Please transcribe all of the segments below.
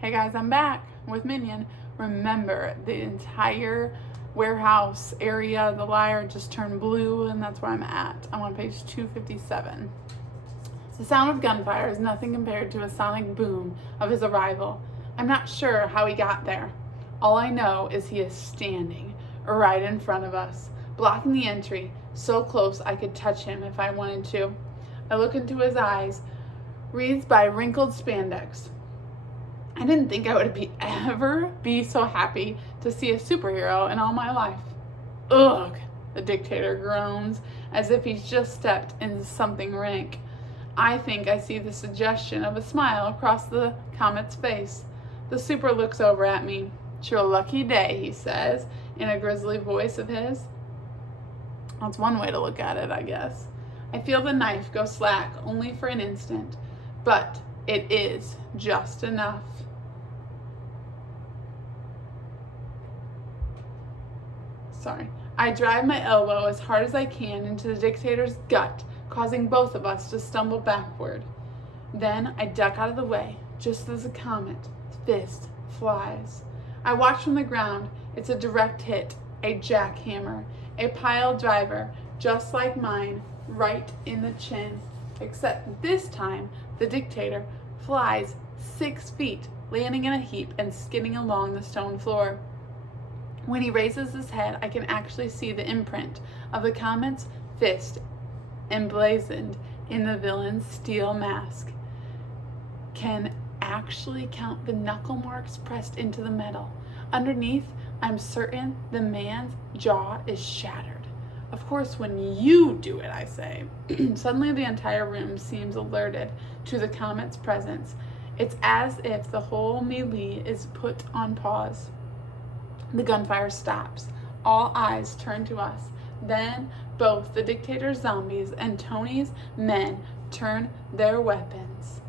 Hey guys, I'm back with Minion. Remember, the entire warehouse area, the wire just turned blue, and that's where I'm at. I'm on page 257. The sound of gunfire is nothing compared to a sonic boom of his arrival. I'm not sure how he got there. All I know is he is standing right in front of us, blocking the entry, so close I could touch him if I wanted to. I look into his eyes, wreathed by wrinkled spandex. I didn't think I would ever be so happy to see a superhero in all my life. Ugh, the dictator groans, as if he's just stepped into something rank. I think I see the suggestion of a smile across the comet's face. The super looks over at me. "It's your lucky day," he says, in a grisly voice of his. That's one way to look at it, I guess. I feel the knife go slack only for an instant, but it is just enough. I drive my elbow as hard as I can into the dictator's gut, causing both of us to stumble backward. Then I duck out of the way, just as the comet's fist flies. I watch from the ground. It's a direct hit, a jackhammer, a pile driver, just like mine, right in the chin. Except this time, the dictator flies 6 feet, landing in a heap and skidding along the stone floor. When he raises his head, I can actually see the imprint of the comet's fist emblazoned in the villain's steel mask. Can actually count the knuckle marks pressed into the metal. Underneath, I'm certain the man's jaw is shattered. Of course, when you do it, I say. Suddenly the entire room seems alerted to the comet's presence. It's as if the whole melee is put on pause. The gunfire stops. All eyes turn to us. Then both the dictator's zombies and Tony's men turn their weapons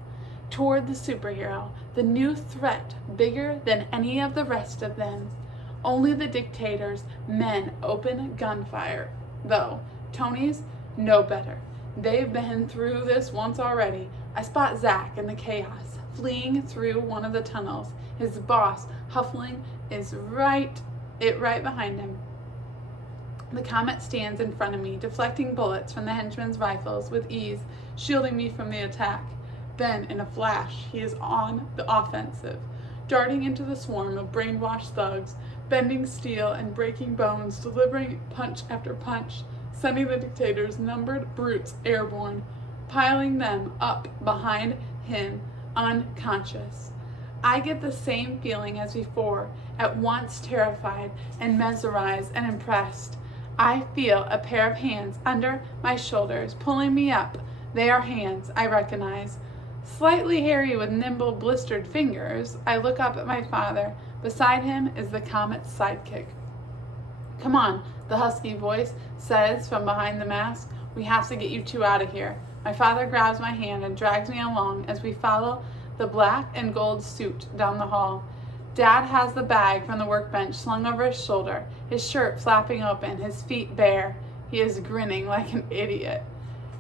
toward the superhero, the new threat bigger than any of the rest of them. Only the dictator's men open gunfire, though Tony's no better. They've been through this once already. I spot Zach in the chaos, fleeing through one of the tunnels. His boss, Huffling, is right behind him. The comet stands in front of me, deflecting bullets from the henchmen's rifles with ease, shielding me from the attack. Then, in a flash, he is on the offensive, darting into the swarm of brainwashed thugs, bending steel and breaking bones, delivering punch after punch, sending the dictator's numbered brutes airborne, piling them up behind him, unconscious. I get the same feeling as before, at once terrified and mesmerized and impressed. I feel a pair of hands under my shoulders, pulling me up. They are hands I recognize. Slightly hairy with nimble, blistered fingers, I look up at my father. Beside him is the comet's sidekick. "Come on," the husky voice says from behind the mask. "We have to get you two out of here." My father grabs my hand and drags me along as we follow the black and gold suit down the hall. Dad has the bag from the workbench slung over his shoulder, his shirt flapping open, his feet bare. He is grinning like an idiot.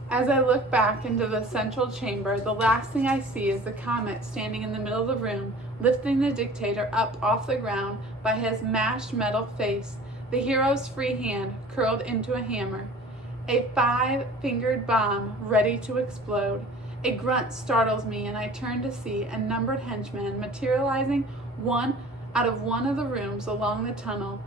As I look back into the central chamber, the last thing I see is the comet standing in the middle of the room, lifting the dictator up off the ground by his mashed metal face, the hero's free hand curled into a hammer. A 5-fingered bomb ready to explode. A grunt startles me, and I turn to see a numbered henchman materializing out of one of the rooms along the tunnel,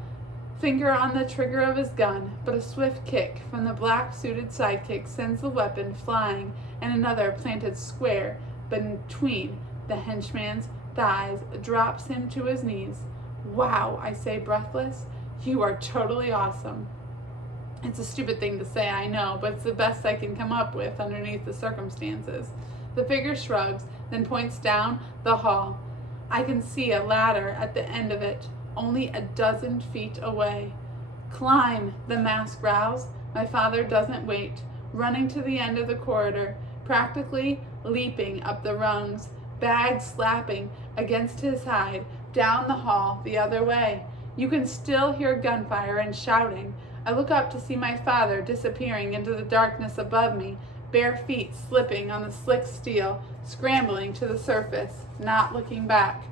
finger on the trigger of his gun, but a swift kick from the black-suited sidekick sends the weapon flying, and another planted square between the henchman's thighs drops him to his knees. "Wow," I say breathless. "You are totally awesome." It's a stupid thing to say, I know, but it's the best I can come up with underneath the circumstances. The figure shrugs, then points down the hall. I can see a ladder at the end of it, only a dozen feet away. "Climb," the mask growls. My father doesn't wait, running to the end of the corridor, practically leaping up the rungs, bag slapping against his hide, down the hall the other way. You can still hear gunfire and shouting. I look up to see my father disappearing into the darkness above me, bare feet slipping on the slick steel, scrambling to the surface, not looking back.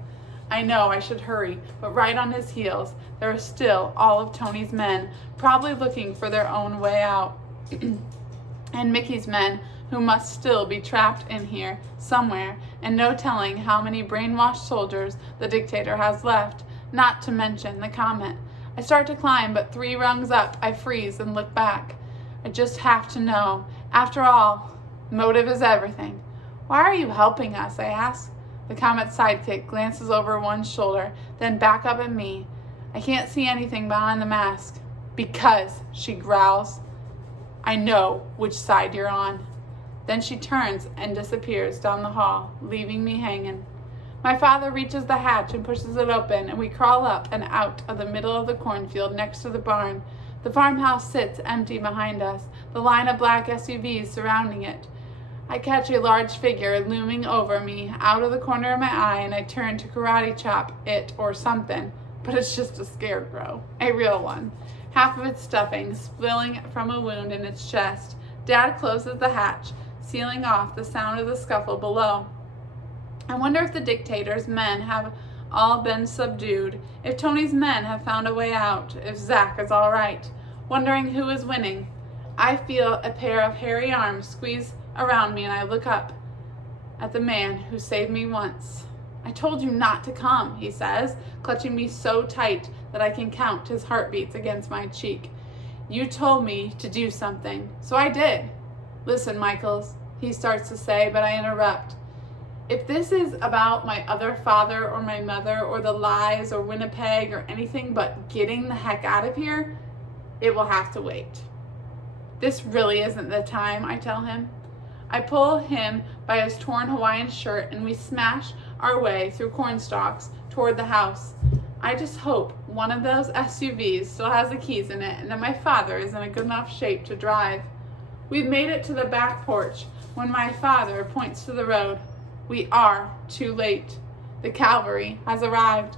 I know I should hurry, but right on his heels, there are still all of Tony's men, probably looking for their own way out. And Mickey's men, who must still be trapped in here somewhere, and no telling how many brainwashed soldiers the dictator has left, not to mention the comet. I start to climb, but 3 rungs up, I freeze and look back. I just have to know. After all, motive is everything. Why are you helping us? I ask. The comet's sidekick glances over one shoulder, then back up at me. I can't see anything behind the mask. Because, she growls. I know which side you're on. Then she turns and disappears down the hall, leaving me hanging. My father reaches the hatch and pushes it open, and we crawl up and out of the middle of the cornfield next to the barn. The farmhouse sits empty behind us, the line of black SUVs surrounding it. I catch a large figure looming over me out of the corner of my eye, and I turn to karate chop it or something, but it's just a scarecrow, a real one. Half of its stuffing spilling from a wound in its chest. Dad closes the hatch, sealing off the sound of the scuffle below. I wonder if the dictator's men have all been subdued, if Tony's men have found a way out, if Zach is all right. Wondering who is winning. I feel a pair of hairy arms squeeze around me, and I look up at the man who saved me once. I told you not to come, he says, clutching me so tight that I can count his heartbeats against my cheek. You told me to do something, so I did. Listen, Michaels, he starts to say, but I interrupt. If this is about my other father or my mother or the lies or Winnipeg or anything but getting the heck out of here, it will have to wait. This really isn't the time, I tell him. I pull him by his torn Hawaiian shirt, and we smash our way through corn stalks toward the house. I just hope one of those SUVs still has the keys in it and that my father is in a good enough shape to drive. We've made it to the back porch when my father points to the road. We are too late. The cavalry has arrived.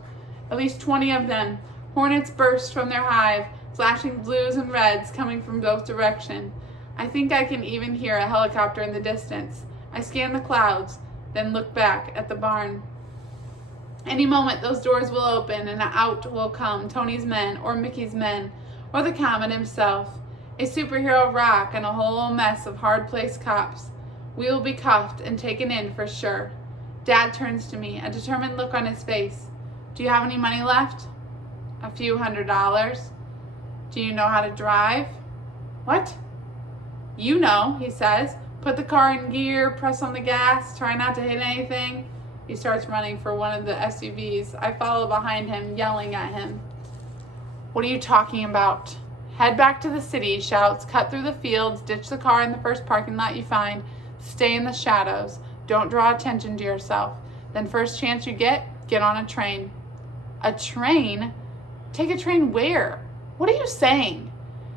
At least 20 of them. Hornets burst from their hive, flashing blues and reds coming from both directions. I think I can even hear a helicopter in the distance. I scan the clouds, then look back at the barn. Any moment those doors will open and out will come Tony's men or Mickey's men or the comet himself. A superhero rock and a whole mess of hard-placed cops. We will be cuffed and taken in for sure. Dad turns to me, a determined look on his face. Do you have any money left? A few $100. Do you know how to drive? What? You know, he says. Put the car in gear, press on the gas, try not to hit anything. He starts running for one of the SUVs. I follow behind him, yelling at him. What are you talking about? Head back to the city, he shouts. Cut through the fields, ditch the car in the first parking lot you find. Stay in the shadows. Don't draw attention to yourself. Then first chance you get on a train. A train? Take a train where? What are you saying?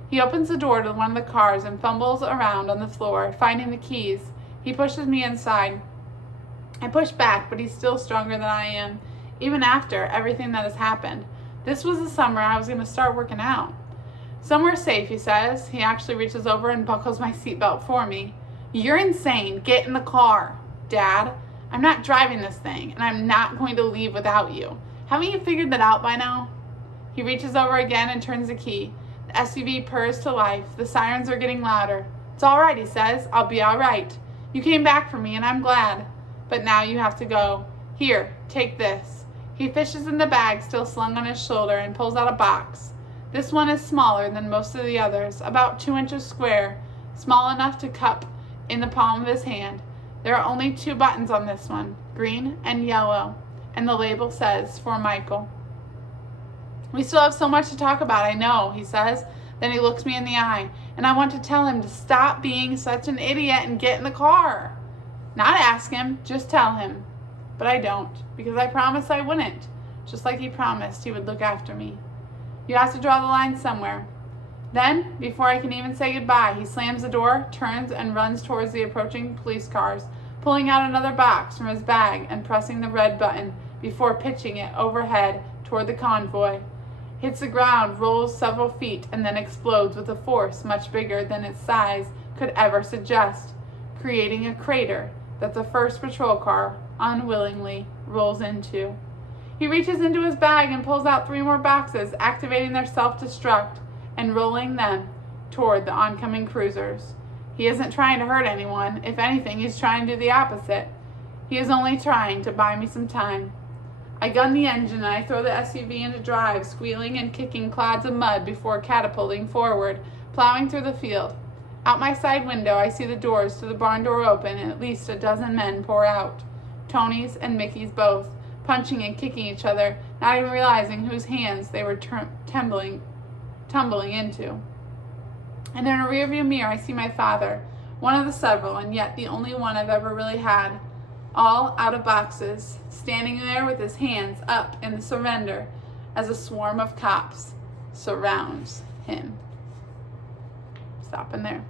He opens the door to one of the cars and fumbles around on the floor, finding the keys. He pushes me inside. I push back, but he's still stronger than I am, even after everything that has happened. This was the summer I was going to start working out. Somewhere safe, he says. He actually reaches over and buckles my seatbelt for me. You're insane. Get in the car. Dad, I'm not driving this thing, and I'm not going to leave without you. Haven't you figured that out by now? He reaches over again and turns the key. The SUV purrs to life. The sirens are getting louder. It's all right, he says. I'll be all right. You came back for me, and I'm glad. But now you have to go. Here, take this. He fishes in the bag still slung on his shoulder and pulls out a box. This one is smaller than most of the others, about 2 inches square, small enough to cup in the palm of his hand. There are only 2 buttons on this one, green and yellow, and the label says, for Michael. We still have so much to talk about, I know, he says. Then he looks me in the eye, and I want to tell him to stop being such an idiot and get in the car. Not ask him, just tell him. But I don't, because I promised I wouldn't, just like he promised he would look after me. You have to draw the line somewhere. Then, before I can even say goodbye, he slams the door, turns, and runs towards the approaching police cars, pulling out another box from his bag and pressing the red button before pitching it overhead toward the convoy. Hits the ground, rolls several feet, and then explodes with a force much bigger than its size could ever suggest, creating a crater that the first patrol car unwillingly rolls into. He reaches into his bag and pulls out 3 more boxes, activating their self-destruct and rolling them toward the oncoming cruisers. He isn't trying to hurt anyone. If anything, he's trying to do the opposite. He is only trying to buy me some time. I gun the engine and I throw the SUV into drive, squealing and kicking clods of mud before catapulting forward, plowing through the field. Out my side window, I see the doors to the barn door open and at least a dozen men pour out. Tony's and Mickey's both, punching and kicking each other, not even realizing whose hands they were tumbling into. And in a rearview mirror, I see my father, one of the several, and yet the only one I've ever really had, all out of boxes, standing there with his hands up in the surrender as a swarm of cops surrounds him. Stopping there.